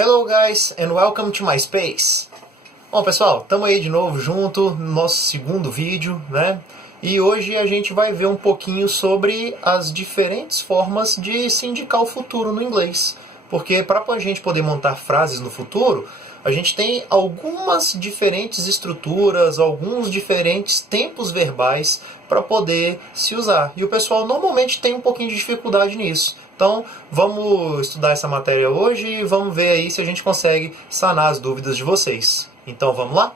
Hello guys and welcome to my space. Bom pessoal, estamos aí de novo junto no nosso segundo vídeo, né? E hoje a gente vai ver um pouquinho sobre as diferentes formas de se indicar o futuro no inglês. Porque para a gente poder montar frases no futuro, a gente tem algumas diferentes estruturas, alguns diferentes tempos verbais para poder se usar. E o pessoal normalmente tem um pouquinho de dificuldade nisso. Então, vamos estudar essa matéria hoje e vamos ver aí se a gente consegue sanar as dúvidas de vocês. Então, vamos lá?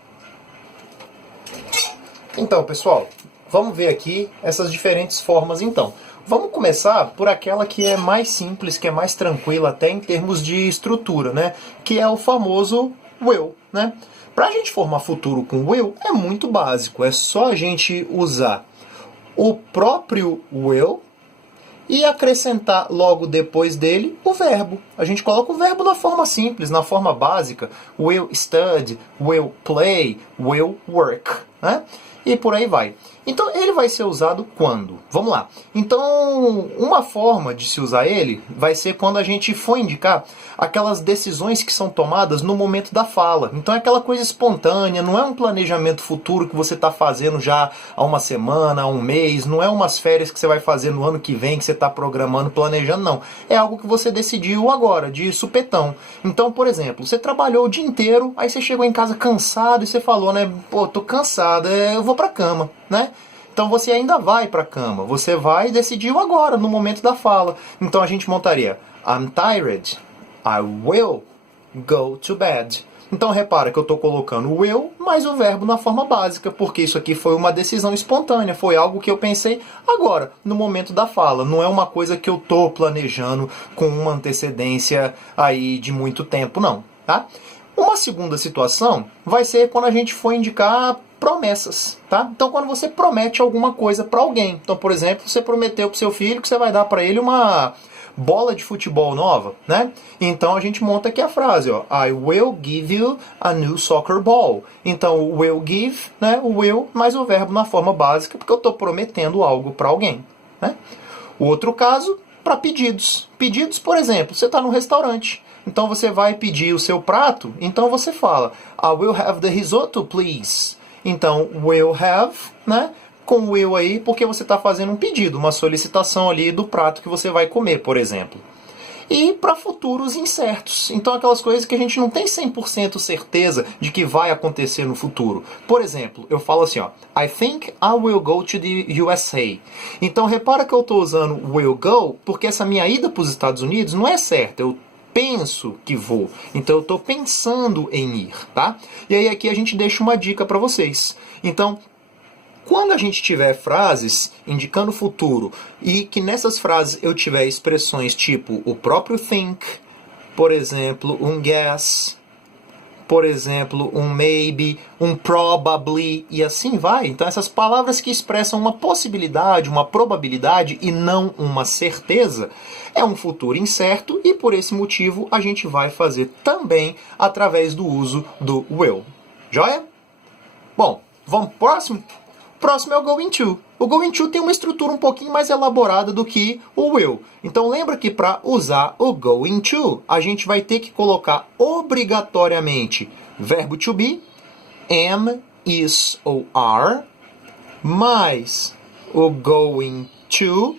Então, pessoal, vamos ver aqui essas diferentes formas, então. Vamos começar por aquela que é mais simples, que é mais tranquila até em termos de estrutura, né? Que é o famoso will, né? Para a gente formar futuro com will, é muito básico. É só a gente usar o próprio will e acrescentar logo depois dele o verbo. A gente coloca o verbo na forma simples, na forma básica. Will study, will play, will work, né? E por aí vai. Então, ele vai ser usado quando? Vamos lá. Então, uma forma de se usar ele vai ser quando a gente for indicar aquelas decisões que são tomadas no momento da fala. Então, é aquela coisa espontânea, não é um planejamento futuro que você está fazendo já há uma semana, há um mês, não é umas férias que você vai fazer no ano que vem, que você está programando, planejando, não. É algo que você decidiu agora, de supetão. Então, por exemplo, você trabalhou o dia inteiro, aí você chegou em casa cansado e você falou, né? Pô, tô cansado, eu vou pra cama, né? Então você ainda vai para a cama, você vai e decidiu agora, no momento da fala. Então a gente montaria I'm tired, I will go to bed. Então repara que eu estou colocando o will mais o verbo na forma básica, porque isso aqui foi uma decisão espontânea, foi algo que eu pensei agora, no momento da fala. Não é uma coisa que eu estou planejando com uma antecedência aí de muito tempo, não, tá? Uma segunda situação vai ser quando a gente for indicar promessas, tá? Então, quando você promete alguma coisa para alguém. Então, por exemplo, você prometeu para o seu filho que você vai dar para ele uma bola de futebol nova, né? Então, a gente monta aqui a frase, ó. I will give you a new soccer ball. Então, o will give, né? O will mais o verbo na forma básica, porque eu estou prometendo algo para alguém, né? O outro caso, para pedidos. Pedidos, por exemplo, você está num restaurante. Então você vai pedir o seu prato, então você fala I will have the risotto, please. Então, will have, né? Com will aí, porque você está fazendo um pedido, uma solicitação ali do prato que você vai comer, por exemplo. E para futuros incertos. Então, aquelas coisas que a gente não tem 100% certeza de que vai acontecer no futuro. Por exemplo, eu falo assim, ó, I think I will go to the USA. Então, repara que eu estou usando will go, porque essa minha ida para os Estados Unidos não é certa. Eu penso que vou. Então eu estou pensando em ir, tá? E aí aqui a gente deixa uma dica para vocês. Então, quando a gente tiver frases indicando o futuro e que nessas frases eu tiver expressões tipo o próprio think, por exemplo, um guess, por exemplo, um maybe, um probably e assim vai. Então essas palavras que expressam uma possibilidade, uma probabilidade e não uma certeza, é um futuro incerto e por esse motivo a gente vai fazer também através do uso do will. Joia? Bom, vamos pro próximo? Próximo é o going to. O going to tem uma estrutura um pouquinho mais elaborada do que o will. Então lembra que para usar o going to, a gente vai ter que colocar obrigatoriamente verbo to be, am, is ou are, mais o going to,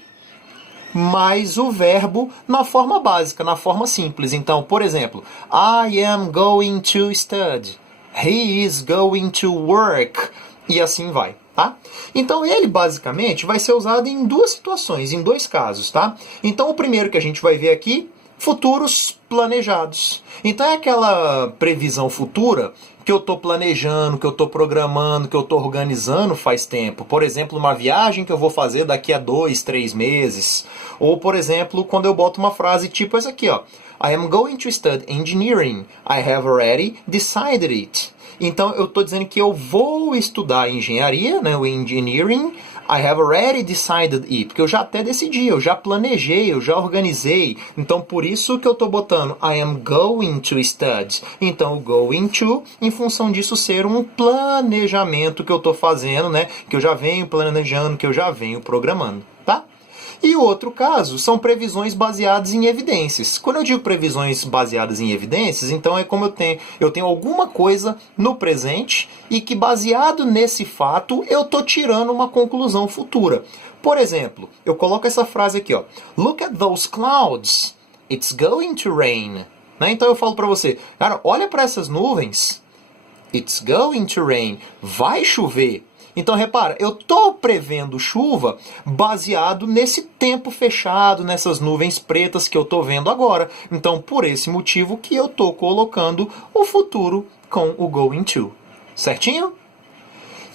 mais o verbo na forma básica, na forma simples. Então, por exemplo, I am going to study. He is going to work. E assim vai, tá? Então ele basicamente vai ser usado em duas situações, em dois casos, tá? Então o primeiro que a gente vai ver aqui, futuros planejados. Então é aquela previsão futura que eu estou planejando, que eu estou programando, que eu estou organizando faz tempo. Por exemplo, uma viagem que eu vou fazer daqui a 2, 3 meses. Ou, por exemplo, quando eu boto uma frase tipo essa aqui, ó. I am going to study engineering. I have already decided it. Então, eu estou dizendo que eu vou estudar engenharia, né, o engineering. I have already decided it. Porque eu já até decidi, eu já planejei, eu já organizei. Então, por isso que eu estou botando I am going to study. Então, o going to, em função disso ser um planejamento que eu estou fazendo, né, que eu já venho planejando, que eu já venho programando, tá? E o outro caso são previsões baseadas em evidências. Quando eu digo previsões baseadas em evidências, então é como eu tenho alguma coisa no presente e que baseado nesse fato eu estou tirando uma conclusão futura. Por exemplo, eu coloco essa frase aqui, ó. Look at those clouds. It's going to rain. Né? Então eu falo para você, cara, olha para essas nuvens. It's going to rain. Vai chover. Então, repara, eu estou prevendo chuva baseado nesse tempo fechado, nessas nuvens pretas que eu estou vendo agora. Então, por esse motivo que eu estou colocando o futuro com o going to. Certinho?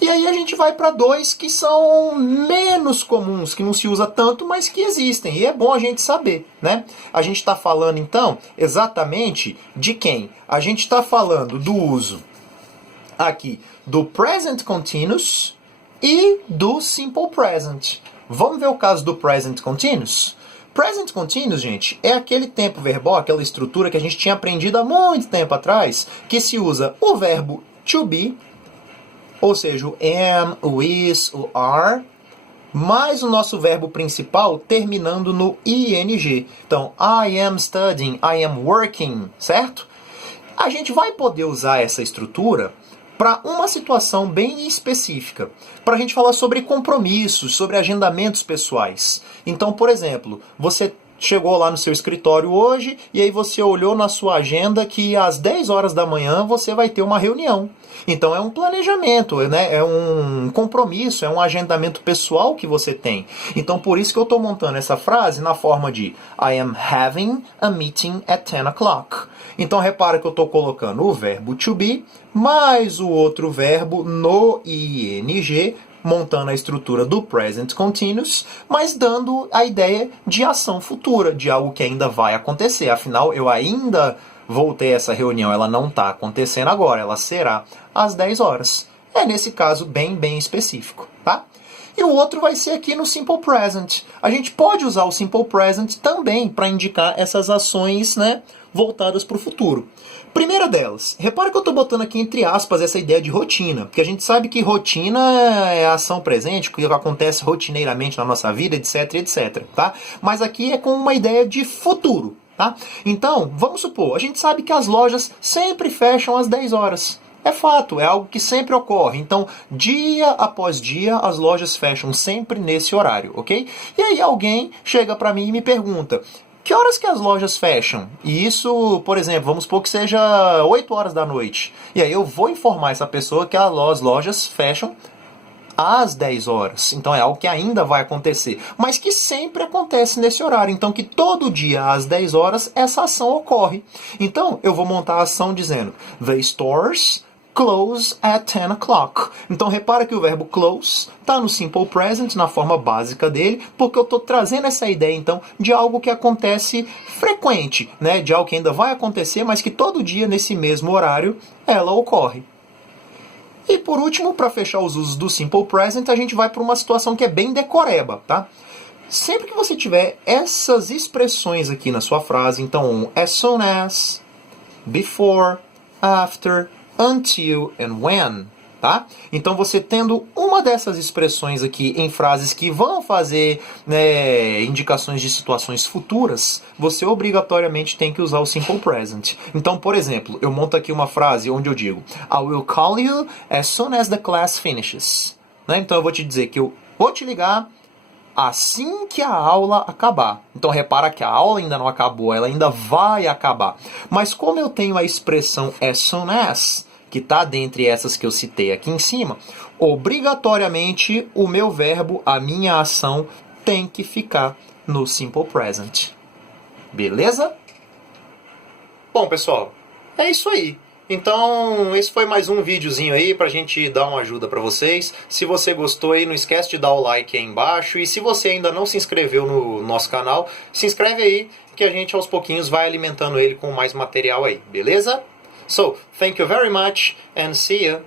E aí a gente vai para dois que são menos comuns, que não se usa tanto, mas que existem. E é bom a gente saber, né? A gente está falando, então, exatamente de quem? A gente está falando do uso aqui do present continuous e do simple present. Vamos ver o caso do present continuous? Present continuous, gente, é aquele tempo verbal, aquela estrutura que a gente tinha aprendido há muito tempo atrás, que se usa o verbo to be, ou seja, o am, o is, o are, mais o nosso verbo principal terminando no ing. Então, I am studying, I am working, certo? A gente vai poder usar essa estrutura para uma situação bem específica, para a gente falar sobre compromissos, sobre agendamentos pessoais. Então, por exemplo, você chegou lá no seu escritório hoje e aí você olhou na sua agenda que às 10 horas da manhã você vai ter uma reunião. Então é um planejamento, né? É um compromisso, é um agendamento pessoal que você tem. Então por isso que eu estou montando essa frase na forma de I am having a meeting at 10 o'clock. Então repara que eu estou colocando o verbo to be mais o outro verbo no ing, montando a estrutura do present continuous, mas dando a ideia de ação futura, de algo que ainda vai acontecer. Afinal, eu ainda vou ter essa reunião, ela não está acontecendo agora, ela será às 10 horas. É nesse caso bem específico, tá? E o outro vai ser aqui no Simple Present. A gente pode usar o Simple Present também para indicar essas ações, né, voltadas para o futuro. Primeira delas, repara que eu estou botando aqui entre aspas essa ideia de rotina, porque a gente sabe que rotina é a ação presente, que acontece rotineiramente na nossa vida, etc, tá? Mas aqui é com uma ideia de futuro, tá? Então, vamos supor, a gente sabe que as lojas sempre fecham às 10 horas. É fato, é algo que sempre ocorre. Então, dia após dia, as lojas fecham sempre nesse horário, ok? E aí alguém chega para mim e me pergunta: que horas que as lojas fecham? E isso, por exemplo, vamos supor que seja 8 horas da noite. E aí eu vou informar essa pessoa que as lojas fecham às 10 horas. Então é algo que ainda vai acontecer, mas que sempre acontece nesse horário. Então que todo dia às 10 horas essa ação ocorre. Então eu vou montar a ação dizendo The stores close at 10 o'clock. Então repara que o verbo close está no simple present, na forma básica dele, porque eu estou trazendo essa ideia então de algo que acontece frequente, né? De algo que ainda vai acontecer, mas que todo dia nesse mesmo horário ela ocorre. E por último, para fechar os usos do simple present, a gente vai para uma situação que é bem decoreba, tá? Sempre que você tiver essas expressões aqui na sua frase, então as soon as, before, after, until and when, tá? Então você tendo uma dessas expressões aqui em frases que vão fazer, né, indicações de situações futuras, você obrigatoriamente tem que usar o simple present. Então, por exemplo, eu monto aqui uma frase onde eu digo I will call you as soon as the class finishes. Né? Então eu vou te dizer que eu vou te ligar assim que a aula acabar. Então repara que a aula ainda não acabou, ela ainda vai acabar. Mas como eu tenho a expressão as soon as, que está dentre essas que eu citei aqui em cima, obrigatoriamente o meu verbo, a minha ação, tem que ficar no simple present. Beleza? Bom, pessoal, é isso aí. Então, esse foi mais um videozinho aí pra gente dar uma ajuda pra vocês. Se você gostou aí, não esquece de dar o like aí embaixo. E se você ainda não se inscreveu no nosso canal, se inscreve aí, que a gente aos pouquinhos vai alimentando ele com mais material aí, beleza? So, thank you very much and see you.